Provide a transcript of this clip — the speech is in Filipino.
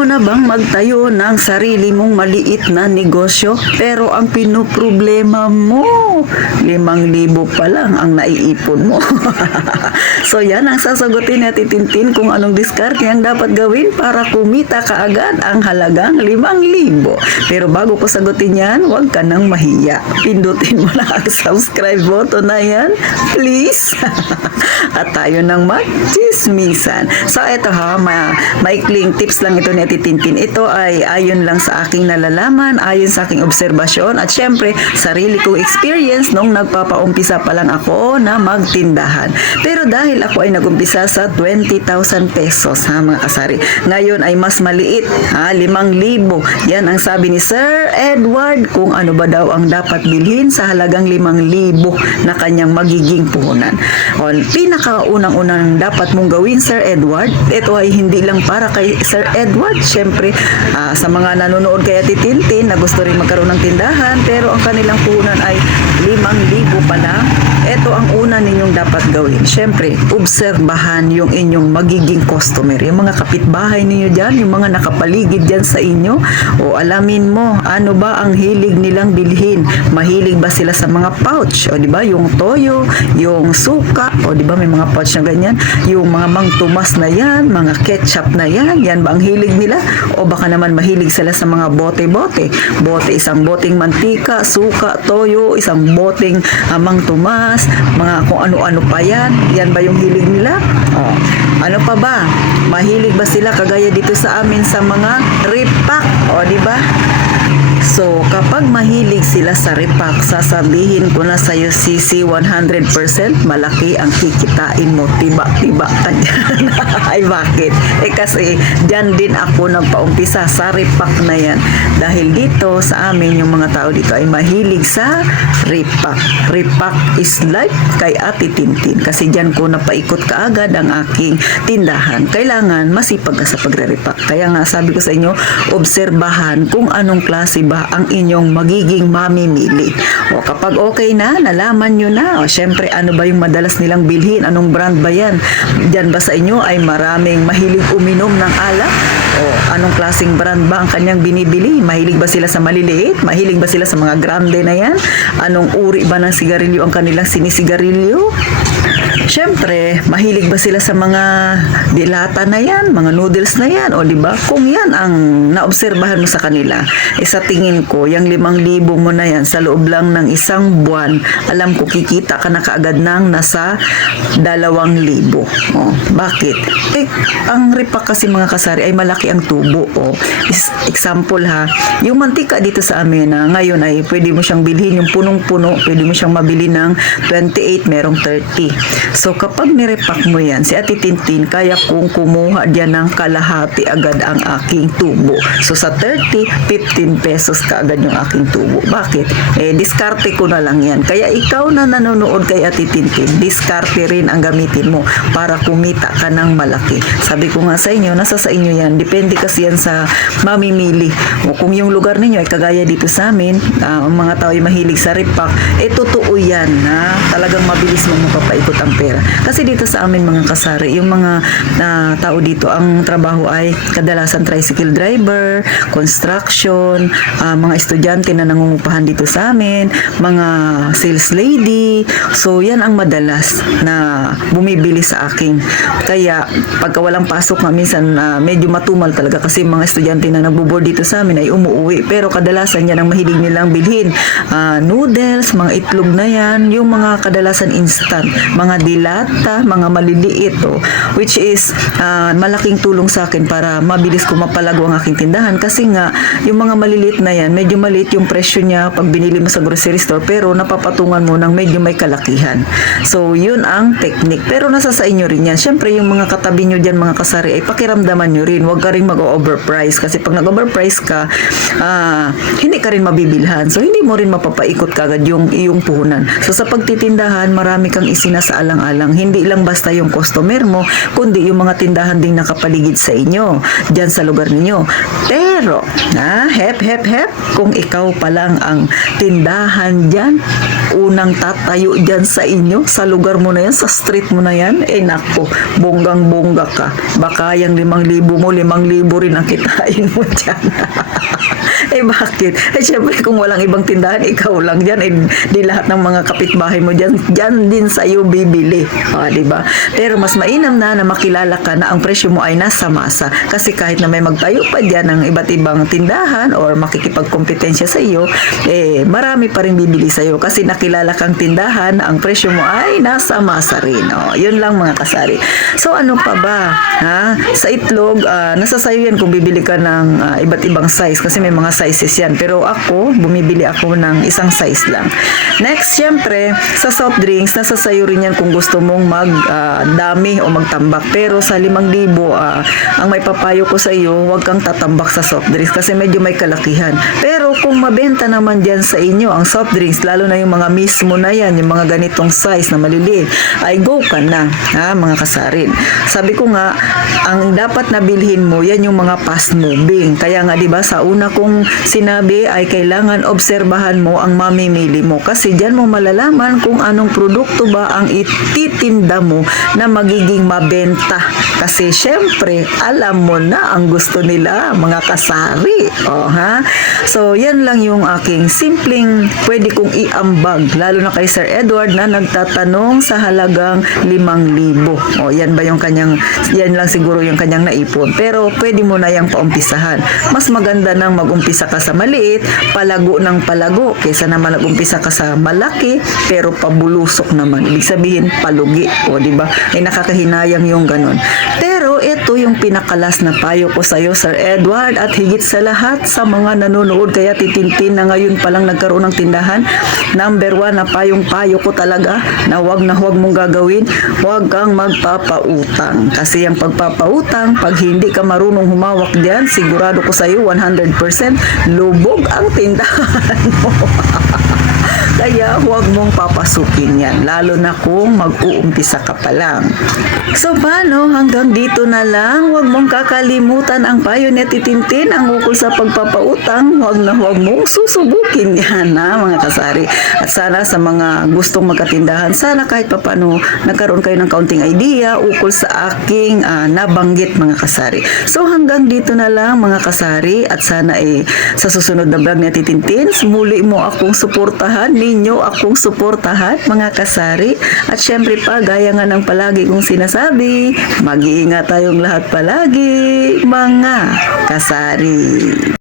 mo na bang magtayo ng sarili mong maliit na negosyo? Pero ang pinoproblema mo, 5,000 pa lang ang naiipon mo. So yan ang sasagutin natin Tintin kung anong diskarte ang dapat gawin para kumita kaagad ang halagang 5,000. Pero bago ko sagutin yan, huwag ka nang mahiya. Pindutin mo na ang subscribe button na yan, please. At tayo nang mag-chismisan. So eto ha, maikling tips lang ito ni Ate Tintin. Ito ay ayon lang sa aking nalalaman, ayon sa aking obserbasyon at syempre sarili kong experience nung nagpapaumpisa pa lang ako na magtindahan. Pero dahil ako ay nagumpisa sa 20,000 pesos ha mga kasari. Ngayon ay mas maliit ha, 5,000. Yan ang sabi ni Sir Edward kung ano ba daw ang dapat bilhin sa halagang 5,000 na kanyang magiging puhunan. O, pinakaunang-unang dapat mong gawin Sir Edward, ito ay hindi lang para kay Sir Edward, syempre sa mga nanonood kay Ate Tintin na gusto rin magkaroon ng tindahan pero ang kanilang puhunan ay 5,000 pa lang. Ito ang una ninyong dapat gawin. Syempre, obserbahan yung inyong magiging customer. Yung mga kapitbahay ninyo dyan, yung mga nakapaligid dyan sa inyo, o alamin mo, ano ba ang hilig nilang bilhin? Mahilig ba sila sa mga pouch? O di ba yung toyo, yung suka, o di ba may mga pouch na ganyan? Yung mga Mang Tomas na yan, mga ketchup na yan, yan ba ang hilig nila? O baka naman mahilig sila sa mga bote-bote. Bote, isang boteng mantika, suka, toyo, isang boteng Mang Tomas, mga kung ano-ano pa yan. Yan ba yung hilig nila? Oh. Ano pa ba? Mahilig ba sila kagaya dito sa amin sa mga repack? O, di ba? So, kapag mahilig sila sa repack, sasabihin ko na sa'yo, Sisi, 100% malaki ang kikitain mo. Tiba-tiba ka dyan. Ay, bakit? Kasi dyan din ako nagpaumpisa sa repack na yan. Dahil dito sa amin, yung mga tao dito ay mahilig sa repack. Repack is life kay Ate Tintin. Kasi dyan ko napaikot kaagad ang aking tindahan. Kailangan masipag ka sa pagre-repack. Kaya nga sabi ko sa inyo, obserbahan kung anong klase ba ang inyong magiging mamimili. O kapag okay na, nalaman nyo na, o syempre ano ba yung madalas nilang bilhin, anong brand ba yan? Diyan ba sa inyo ay maraming mahilig uminom ng alak? O anong klaseng brand ba ang kanyang binibili? Mahilig ba sila sa maliliit? Mahilig ba sila sa mga grande na yan? Anong uri ba ng sigarilyo ang kanilang sinisigarilyo? Siyempre, mahilig ba sila sa mga dilata na yan, mga noodles na yan, o di ba? Kung yan ang naobserbahan mo sa kanila, sa tingin ko, yung 5,000 mo na yan, sa loob lang ng isang buwan, alam ko kikita ka na kaagad ng nasa 2,000. O, bakit? Ang repack kasi mga kasari ay malaki ang tubo. O, example ha, yung mantika dito sa amin na ngayon ay pwede mo siyang bilhin, yung punong-puno, pwede mo siyang mabili ng 28, merong 30. So, kapag nirepack mo yan, si Ate Tintin, kaya kong kumuha dyan ng kalahati agad ang aking tubo. So, sa 30, 15 pesos kaagad yung aking tubo. Bakit? Diskarte ko na lang yan. Kaya ikaw na nanonood kay Ate Tintin, diskarte rin ang gamitin mo para kumita ka ng malaki. Sabi ko nga sa inyo, nasa sa inyo yan. Depende kasi yan sa mamimili. O kung yung lugar ninyo ay kagaya dito sa amin, ang mga tao ay mahilig sa repack, totoo yan na talagang mabilis mo mapapaikot ang pera. Kasi dito sa amin mga kasari, yung mga tao dito, ang trabaho ay kadalasan tricycle driver, construction, mga estudyante na nangungupahan dito sa amin, mga sales lady. So, yan ang madalas na bumibili sa akin. Kaya, pagka walang pasok nga, minsan medyo matumal talaga kasi mga estudyante na nagbo-board dito sa amin ay umuwi. Pero kadalasan yan ang mahilig nilang bilhin. Noodles, mga itlog na yan, yung mga kadalasan instant, mga dilata, mga maliliit, which is malaking tulong sa akin para mabilis ko mapalago ang aking tindahan kasi nga yung mga maliliit na yan, medyo maliit yung presyo niya pag binili mo sa grocery store pero napapatungan mo ng medyo may kalakihan. So, yun ang technique. Pero nasa sa inyo rin yan. Siyempre, yung mga katabi nyo dyan, mga kasari, ay pakiramdaman nyo rin. Huwag ka rin mag-overprice kasi pag nag-overprice ka, hindi ka rin mabibilhan. So, hindi mo rin mapapaikot kagad yung iyong puhunan. So, sa pagtitindahan, marami kang isinasama isaalang-alang. Hindi lang basta yung customer mo, kundi yung mga tindahan ding nakapaligid sa inyo, dyan sa lugar ninyo. Pero, hep, kung ikaw pa lang ang tindahan dyan, unang tatayo dyan sa inyo, sa lugar mo na yan, sa street mo na yan, nako, bonggang-bongga ka. Baka yung 5,000 mo, 5,000 rin ang kitain mo dyan. Bakit? Syempre kung walang ibang tindahan, ikaw lang dyan, di lahat ng mga kapitbahay mo dyan din sa'yo bibili. Diba? Pero mas mainam na makilala ka na ang presyo mo ay nasa masa. Kasi kahit na may magtayo pa dyan ng iba't ibang tindahan or makikipagkompetensya sa iyo, marami pa rin bibili sa'yo. Kasi nakilala kang tindahan na ang presyo mo ay nasa masa rin. Yun lang mga kasari. So ano pa ba? Sa itlog, nasa sayo yan kung bibili ka ng iba't ibang size. Kasi may mga sizes yan. Pero ako, bumibili ako ng isang size lang. Next, syempre, sa soft drinks, nasa sayo rin yan kung gusto mong magdami o magtambak. Pero sa 5,000, ang may papayo ko sa iyo, huwag kang tatambak sa soft drinks kasi medyo may kalakihan. Pero kung mabenta naman dyan sa inyo ang soft drinks, lalo na yung mga mismo na yan, yung mga ganitong size na maliliit, ay go ka na, mga kasarin. Sabi ko nga, ang dapat nabilhin mo, yan yung mga fast moving. Kaya nga, di ba, sa una kong sinabi ay kailangan obserbahan mo ang mamimili mo. Kasi dyan mo malalaman kung anong produkto ba ang ititinda mo na magiging mabenta. Kasi syempre, alam mo na ang gusto nila, mga kasari. So, yan lang yung aking simpleng pwede kong iambag. Lalo na kay Sir Edward na nagtatanong sa halagang 5,000. Yan ba yung kanyang, yan lang siguro yung kanyang naipon. Pero pwede mo na yung paumpisahan. Mas maganda nang mag-umpisa ka sa maliit, palago ng palago, kaysa naman nag-umpisa ka sa malaki, pero pabulusok naman. Ibig sabihin, palugi. Di ba? Nakakahinayang yung ganun. Pero ito yung pinakalas na payo ko sa iyo, Sir Edward, at higit sa lahat sa mga nanonood, kaya titintin na ngayon palang nagkaroon ng tindahan. Number 1 na payong-payo ko talaga na huwag mong gagawin, huwag kang magpapautang. Kasi yung pagpapautang, pag hindi ka marunong humawak diyan, sigurado ko sa iyo 100% lubog ang tindahan mo. Kaya huwag mong papasukin yan, lalo na kung mag-uumpisa ka pa lang. So paano? Hanggang dito na lang. Huwag mong kakalimutan ang payo ni Titintin, ang ukol sa pagpapautang. Huwag mong susubukin yan, mga kasari. At sana sa mga gustong magkatindahan, sana kahit papano nagkaroon kayo ng kaunting idea ukol sa aking nabanggit, mga kasari. So hanggang dito na lang, mga kasari, at sana sa susunod na vlog ni Titintin, muli mo akong suportahan, ninyo akong suportahan, mga kasari. At syempre pa, gaya nga ng palagi kong sinasabi, mag-iingat tayong lahat palagi, mga kasari.